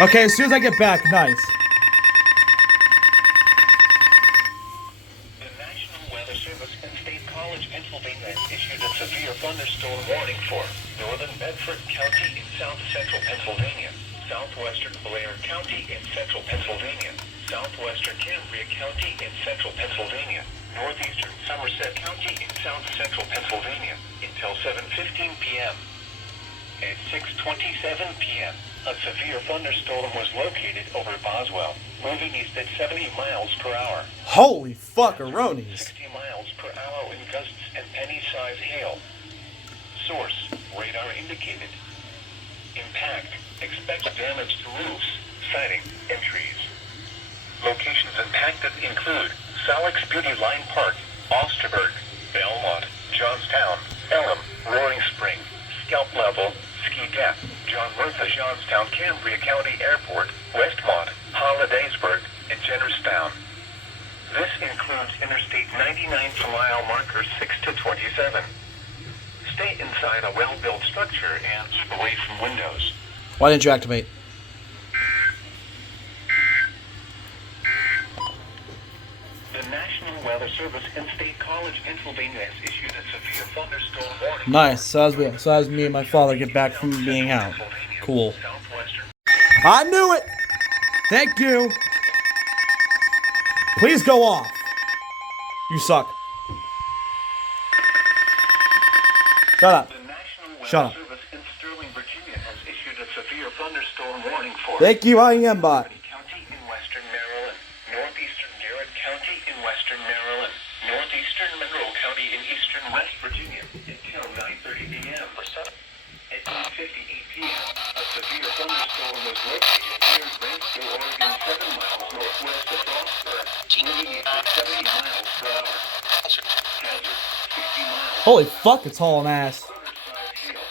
Okay, as soon as I get back, nice. The National Weather Service in State College, Pennsylvania, issued a severe thunderstorm warning for northern Bedford County in south-central Pennsylvania, southwestern Blair County in central Pennsylvania, southwestern Cambria County in central Pennsylvania, northeastern Somerset County in south-central Pennsylvania, until 7:15 p.m. At 6:27 p.m., a severe thunderstorm was located over Boswell, moving east at 70 miles per hour. Holy fuckaroonies. 60 miles per hour in gusts and penny-size hail. Source, radar indicated. Impact, expect damage to roofs, siding, and trees. Locations impacted include Salix Beauty Line Park, Osterburg, Belmont, Johnstown, Elm, Roaring Spring, Scalp Level, Ski Gap, John Murphy, Johnstown, Cambria County Airport, Westmont, Hollidaysburg, and Jennerstown. This includes Interstate 99 for mile markers 6 to 27. Stay inside a well-built structure and keep away from windows. Why didn't you activate? The National Weather Service in State College, Pennsylvania has issued a severe thunderstorm warning. Nice. So as me and my father get back from being out. Cool. I knew it. Thank you. Please go off. You suck. Shut up. The National Shut Weather up. Service in Sterling, Virginia has issued a severe thunderstorm warning for Thank you, I am bot. County in western Maryland, northeastern Garrett County in western Maryland, northeastern Monroe County in eastern West Virginia until 9:30 p.m. At 8:58 p.m., a severe thunderstorm was located near Grantsville, Oregon, 7 miles northwest of Frostburg, moving east at 70 miles per hour. Hazard, 60 miles. Holy fuck, it's hauling ass. Undersized hail.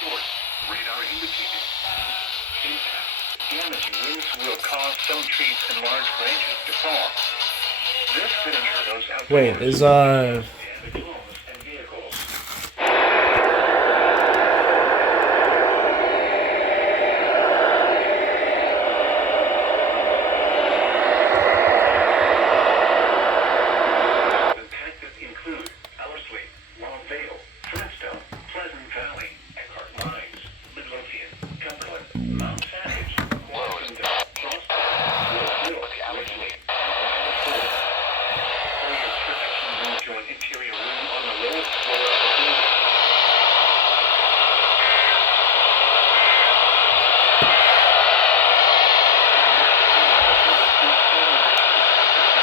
Source, radar indicated. Impact, damaging winds will cause some trees and large branches to fall. This could injure those outdoors. Wait, is Damage homes and vehicles. Impacted include Ellerslie, Longvale, Flintstone, Pleasant Valley, Eckhart Mines, Midlothian, Cumberland, Mount Savage, Watsonville, Frostburg, Will, Richmond, for your protection, move to an interior room on the lowest floor of the building.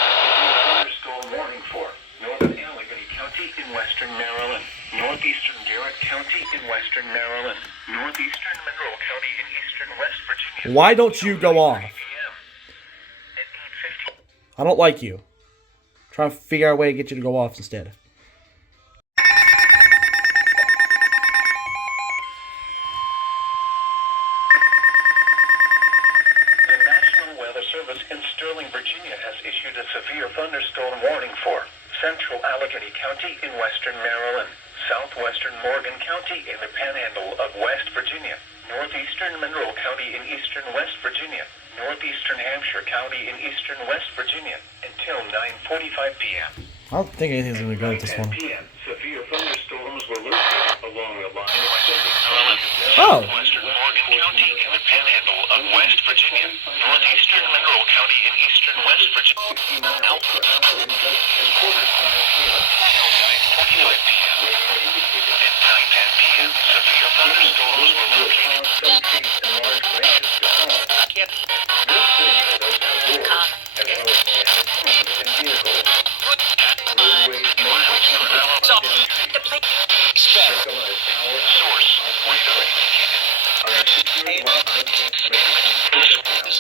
Thunderstorm warning for northern Allegheny County in western Maryland, northeastern Garrett County in western Maryland, northeastern Monroe County in eastern West Virginia. Why don't you go off? 9:30 p.m. At 8:50. I don't like you. Try to figure out a way to get you to go off instead. The National Weather Service in Sterling, Virginia has issued a severe thunderstorm warning for central Allegheny County in western Maryland, southwestern Morgan County in the panhandle of West Virginia, northeastern Monroe County in eastern West Virginia, northeastern Hampshire County in eastern West Virginia until 9:45 p.m. I don't think anything's gonna go with this 10 one. p.m. Severe thunderstorms were located along the line extending Oh. western Morgan County in the panhandle of West Virginia, northeastern Monroe County in eastern West Virginia. 60 miles per hour in gusts and quarter-size hail. 9:45 p.m. At 9:10 p.m. Severe thunderstorms were located. Some trees and large branches to fall. This could injure those outdoors, as well as damage homes and vehicles. Roadways may become blocked by downed trees. Specialized power source radar indicated. Unsecured Wi-Fi points may become critical now.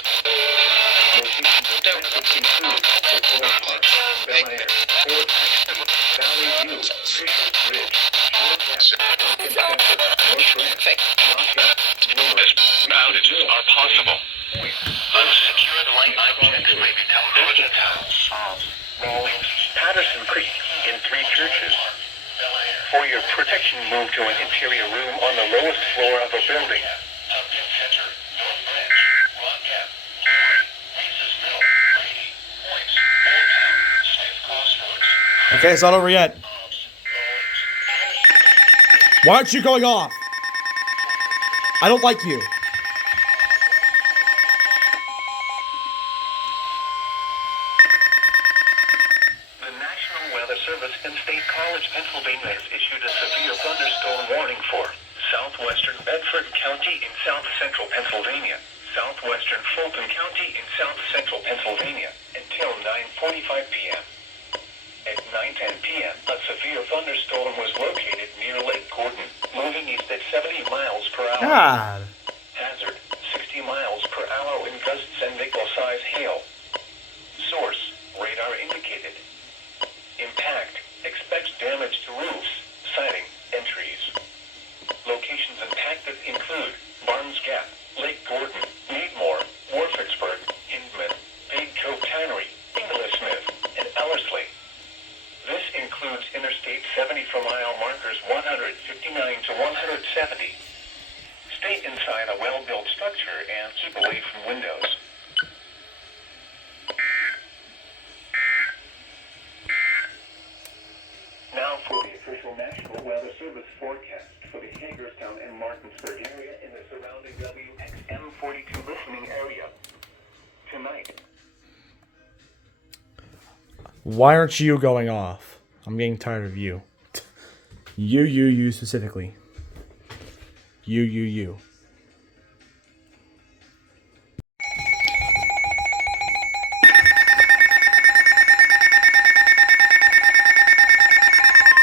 Locations of transit include Sequoia Park, Bel Air, Fort Jackson, Valley View, Bishop Ridge, Shore Gap, Pumpkin Center, North Branch, Rocket, Wilmer. Outages are possible. Unsecured light objects may become projectiles. Rawlings, Patterson Creek in 3 churches. For your protection, move to an interior room on the lowest floor of a building. Pumpkin Center, North Branch. Okay, it's not over yet. Why aren't you going off? I don't like you. The National Weather Service in State College, Pennsylvania has issued a severe thunderstorm warning for southwestern Bedford County in south central Pennsylvania, southwestern Fulton County in south central Pennsylvania, until 9:45 p.m. At 9:10 p.m., a severe thunderstorm was located near Lake Gordon, moving east at 70 miles per hour. God. Hazard, 60 miles per hour in gusts and nickel-size hail. Source, radar indicated. Impact, expects damage to roofs, siding, and trees. Locations impacted include Barnes Gap, Lake Gordon, Needmore, Warfordsburg, Hindman, Big Cove Tannery, Inglismith, and Ellerslie. This includes Interstate 70 for mile markers 159 to 170. Stay inside a well-built structure and keep away from windows. Now for the official National Weather Service forecast for the Hagerstown and Martinsburg area in the surrounding WXM42 listening area. Tonight. Why aren't you going off? I'm getting tired of you. You specifically. You.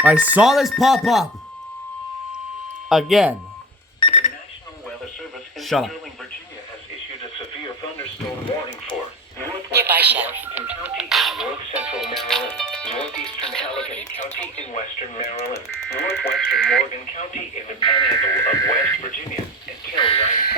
I saw this pop up. Again. The National Weather Service in Shut up. Sterling, Virginia has issued a severe thunderstorm warning for northwestern Washington County in north central Maryland, northeastern Allegheny County in western Maryland, northwestern Morgan County in the Panhandle of West Virginia until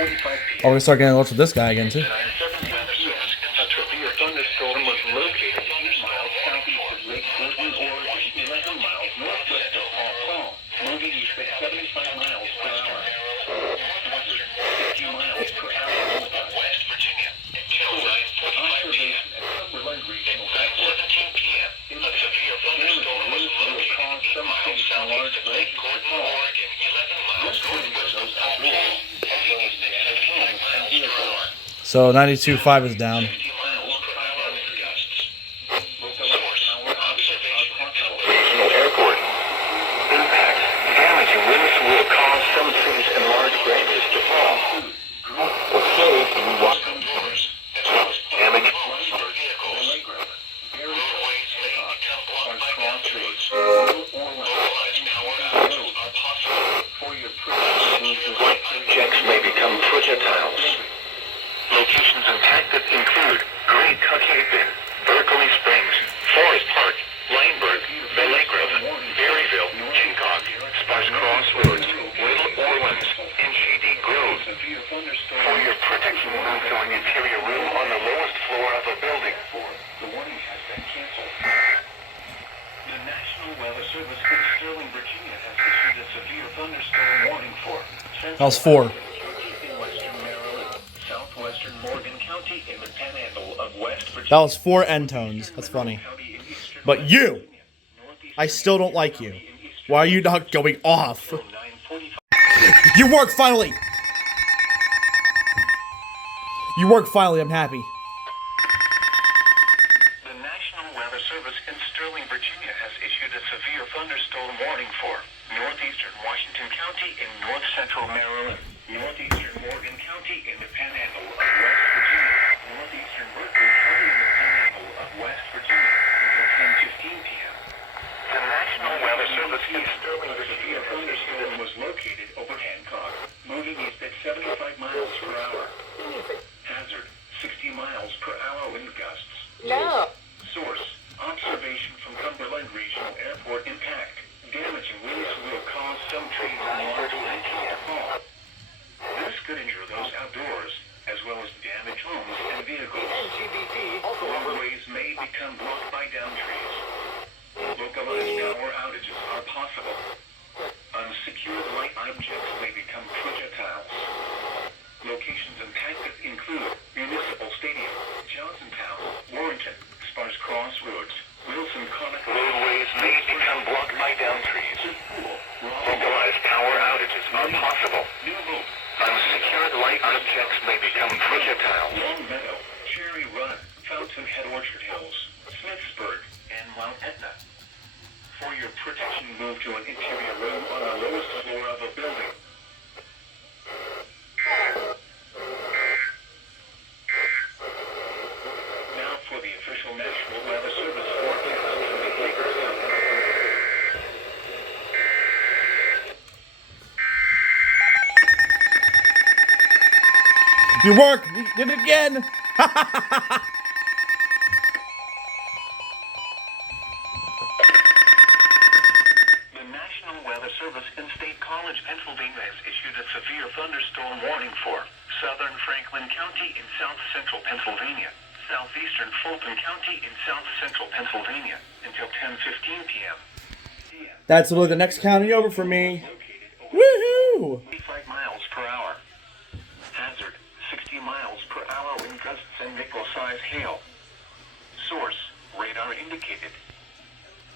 9:45 p.m. Oh, we're gonna start getting alerts with this guy again too. 9:17 p.m. A severe thunderstorm was located 8 miles southeast of Lake Gordon, Oregon, 11 miles northwest of Paw Paw, moving east at 75 miles per hour. 60 miles per hour of West Virginia until 9:45 p.m. at Cumberland Regional Airport. 17 p.m. A severe thunderstorm was located 8 miles southeast of Lake Gordon, Oregon, 11 miles northwest of Paw Paw, moving east at 75 miles per hour. So 92.5 is down. 50 miles per hour in gusts. Source, observation at Cumberland Regional Airport. Impact, damaging winds will cause some trees and large branches to fall. Or slow in walking doors, as well as damage for vehicles. Roadways may become blocked by down trees. Localized power outages are possible. For your light objects may become projectiles. Locations impacted include Great Tuckhaven, Berkeley Springs, Forest Park, Lineburg, Bellegrove, Berryville, Chincog, Sparse Crossroads, Little Orleans, and Shady Grove. For your protection, move to an interior room on the lowest floor of a building. The warning has been canceled. The National Weather Service in Sterling, Virginia has issued a severe thunderstorm warning for That was 4. in western Maryland, southwestern Morgan County in the Panhandle of West Virginia. That was 4 end tones. That's funny. But you! I still don't like you. Why are you not going off? You work finally! You work finally, I'm happy. The National Weather Service in Sterling, Virginia has issued a severe thunderstorm warning for northeastern Washington County in north central Maryland, northeastern Morgan County in the Panhandle of West Virginia, northeastern Berkeley County in the Panhandle of West Virginia until 10:15 p.m. The National Weather Service in Sterling, Virginia thunderstorm was located over Hancock, moving east at 75 miles per hour. Hazard, 60 miles per hour wind gusts. No. Source, observation from Cumberland Regional Airport impact. Damaging winds will cause some trees and large branches to fall. This could injure those outdoors, as well as damage homes and vehicles. Roadways may become blocked by down trees. Localized power outages are possible. Unsecured light objects may become projectiles. Locations impacted include Municipal Stadium, Johnsontown, Warrenton, Sparse Crossroads, Wilson Conic. Roadways may Wichita, Long Meadow, Cherry Run, Fountainhead Orchard Hills, Smithsburg, and Mount Etna. For your protection, move to an interior room on the lowest floor of a building. Now for the official National Weather Service forecast from the Hagerstown. You work! You did it again! The National Weather Service in State College, Pennsylvania has issued a severe thunderstorm warning for southern Franklin County in south central Pennsylvania, southeastern Fulton County in south central Pennsylvania until 10:15 p.m. That's literally the next county over for me. Woohoo! 85 miles per hour. Hazard, 60 miles per hour wind gusts and nickel-sized hail. Source, radar indicated.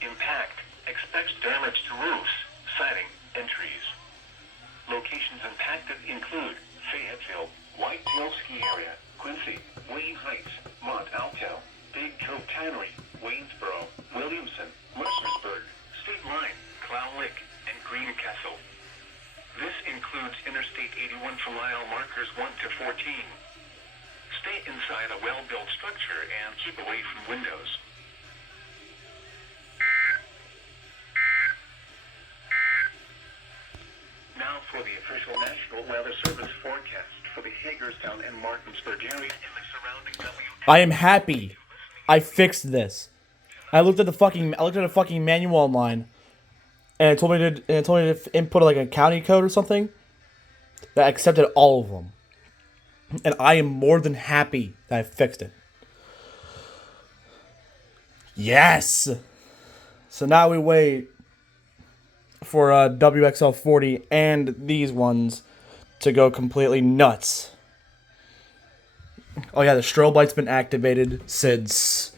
Impact, expects damage to roofs, siding, and trees. Locations impacted include Fayetteville, Whitetail Ski Area, Quincy, Wayne Heights, Mont Alto, Big Cove Tannery, Waynesboro, Williamson, Mercersburg, State Line, Clown Lick, and Greencastle. This includes Interstate 81 for mile markers 1 to 14. Stay inside a well-built structure and keep away from windows. Now for the official National Weather Service forecast for the Hagerstown and Martinsburg area and the surrounding I am happy. I fixed this. I looked at the fucking manual online, and it told me to input like a county code or something that accepted all of them. And I am more than happy that I fixed it. Yes. So now we wait for WXL40 and these ones to go completely nuts. Oh yeah, the strobe light's been activated since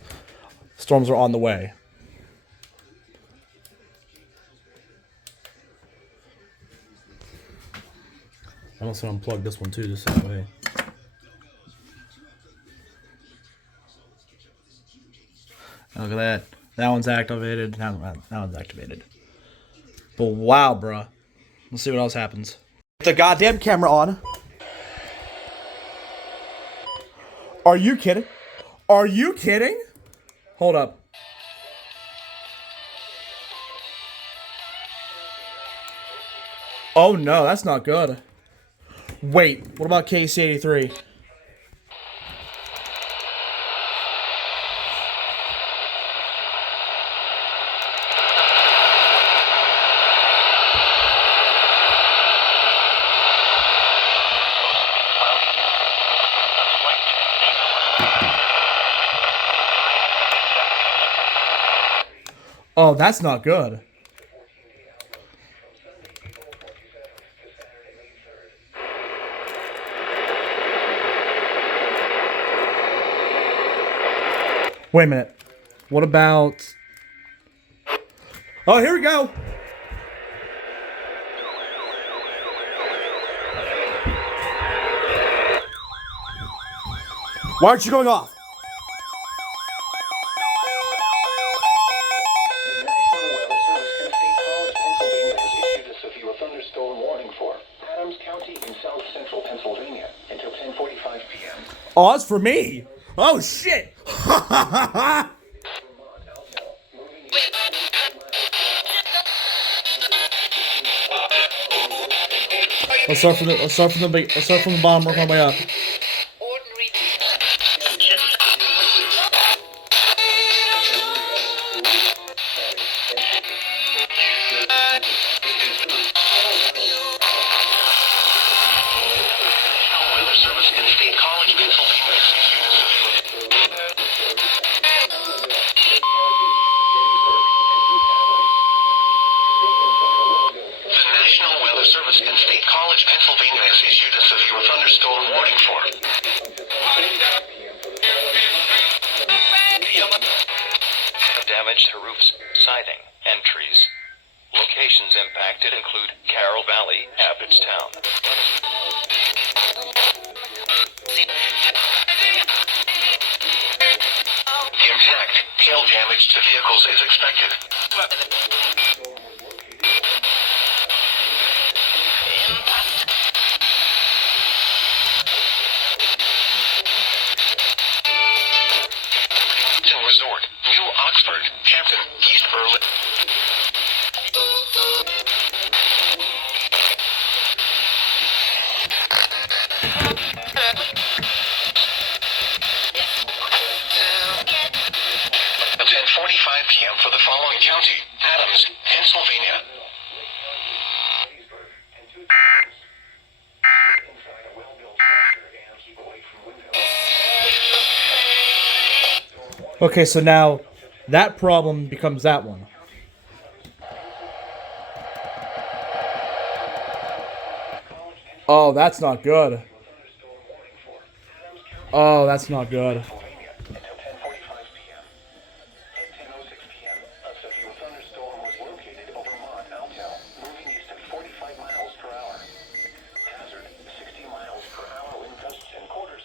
storms are on the way. I'm also gonna unplug this one too, just that way. Look at that. That one's activated. That one's activated. But wow, bruh. Let's see what else happens. The goddamn camera on. Are you kidding? Are you kidding? Hold up. Oh no, that's not good. Wait, what about KC83? Oh, that's not good. Wait a minute. What about... Oh, here we go. Why aren't you going off? Oh, that's for me. Oh, shit. Let's start from the bottom, work our way up. Service in State College, Pennsylvania has issued a severe thunderstorm warning for damage to roofs, siding, and trees. Locations impacted include Carroll Valley, Abbottstown. Impact. Hail damage to vehicles is expected. Resort. New Oxford. Hampton. East Berlin. At 10:45 p.m. for the following county: Adams, Pennsylvania. Okay, so now that problem becomes that one. Oh, that's not good. Oh, that's not good.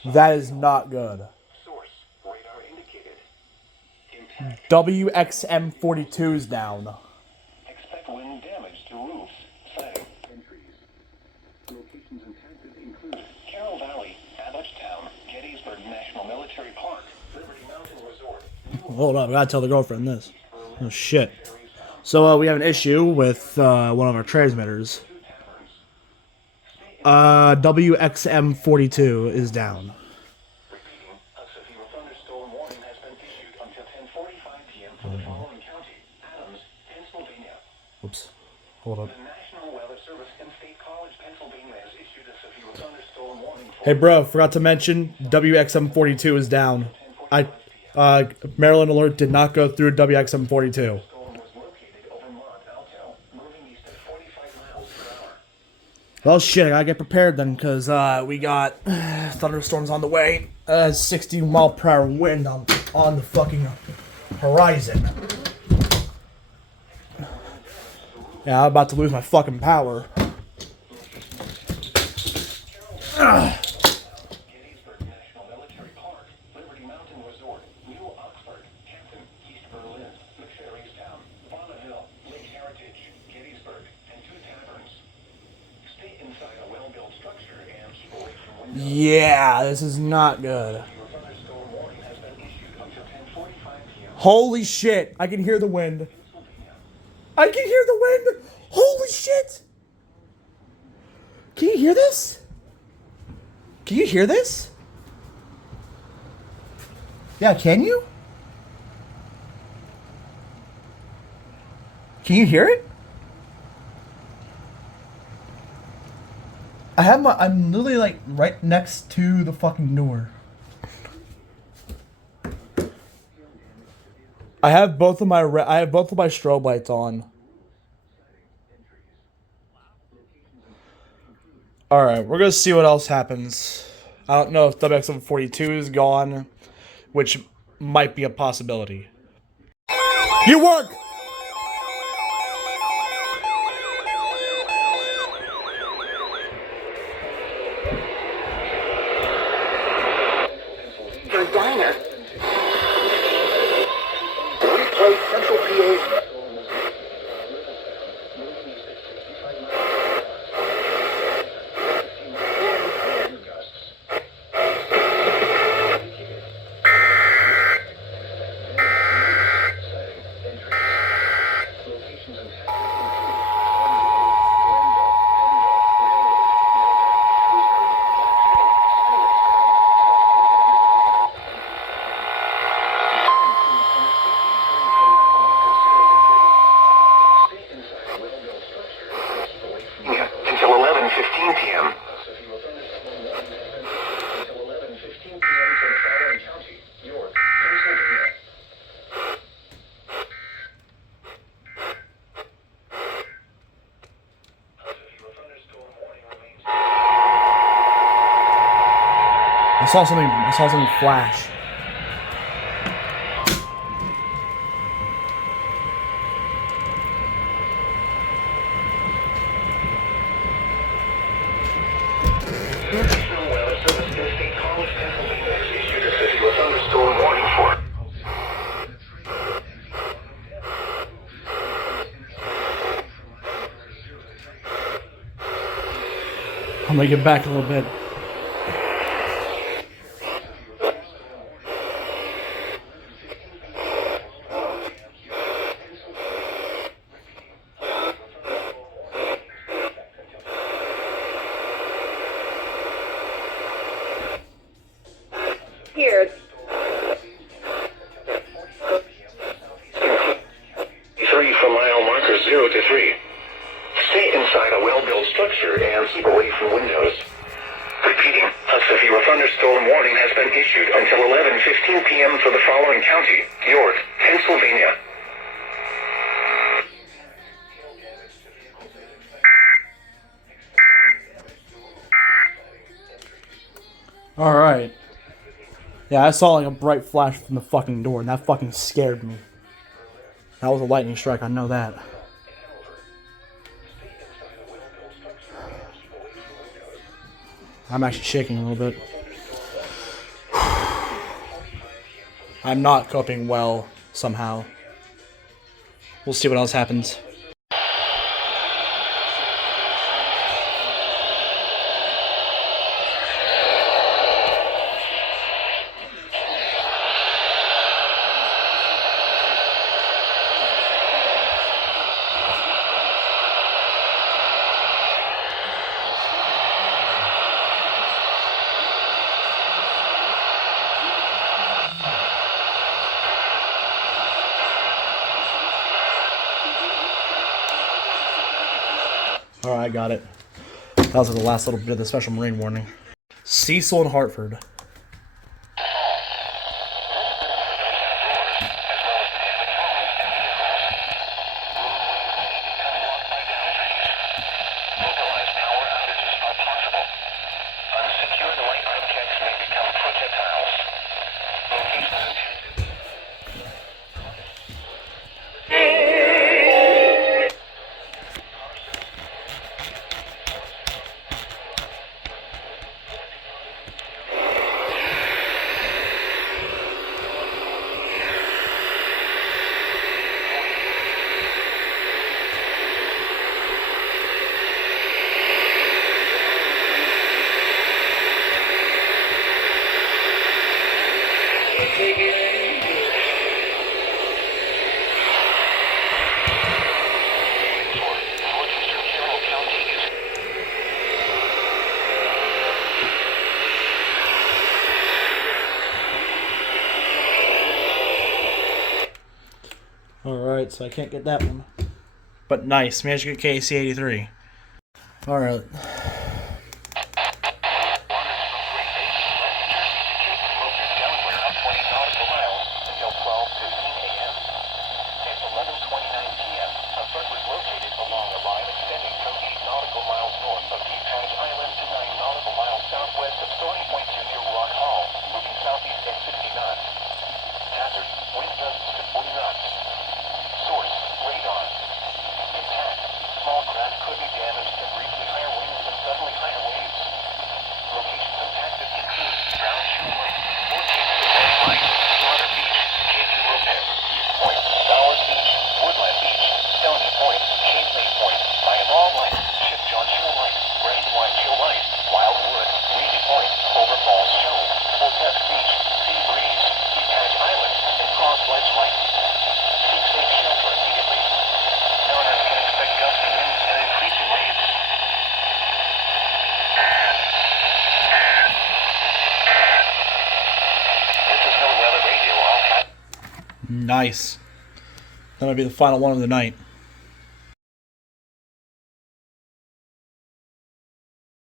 That is not good. WXM42 is down. Expect wind damage to roofs. Setting. Entries. Locations intended include Carroll Valley, Abbottown, Gettysburg National Military Park, Liberty Mountain Resort. Hold up, I gotta tell the girlfriend this. Oh shit. So we have an issue with one of our transmitters. WXM42 is down. Oops. Hold up. Hey bro, forgot to mention WXM42 is down. Maryland Alert did not go through WXM42. Well shit, I gotta get prepared then, cause we got thunderstorms on the way. 60-mile-per-hour wind on the fucking horizon. Yeah, I'm about to lose my fucking power. Ugh. Gettysburg National Military Park, Liberty Mountain Resort, New Oxford, Hampton, East Berlin, McFerrystown, Bonneville, Lake Heritage, Gettysburg, and 2 taverns. Stay inside a well-built structure and keep away from windows. Yeah, this is not good. Holy shit, I can hear the wind. I can hear the wind! Holy shit! Can you hear this? Can you hear this? Yeah, can you? Can you hear it? I'm literally like right next to the fucking door. I have both of my strobe lights on. All right, we're gonna see what else happens. I don't know if WXM42 is gone, which might be a possibility. You work. Your diner. Place Central PA. Until 11:15 p.m. I saw something flash. National Weather Service can stay calm I'm gonna get back a little bit. Here. 3 for mile marker 0 to 3. Stay inside a well-built structure and keep away from windows. Repeating, a severe thunderstorm warning has been issued until 11:15 p.m. for the following county: York, Pennsylvania. Alright. Yeah, I saw like a bright flash from the fucking door, and that fucking scared me. That was a lightning strike, I know that. I'm actually shaking a little bit. I'm not coping well, somehow. We'll see what else happens. Alright, I got it. That was the last little bit of the special marine warning. Cecil and Hartford. Localized power outages are possible. Unsecured light objects may become projectiles. Locations. Alright, so I can't get that one. But nice, managed to get KC-83. Alright. Nice. That might be the final one of the night.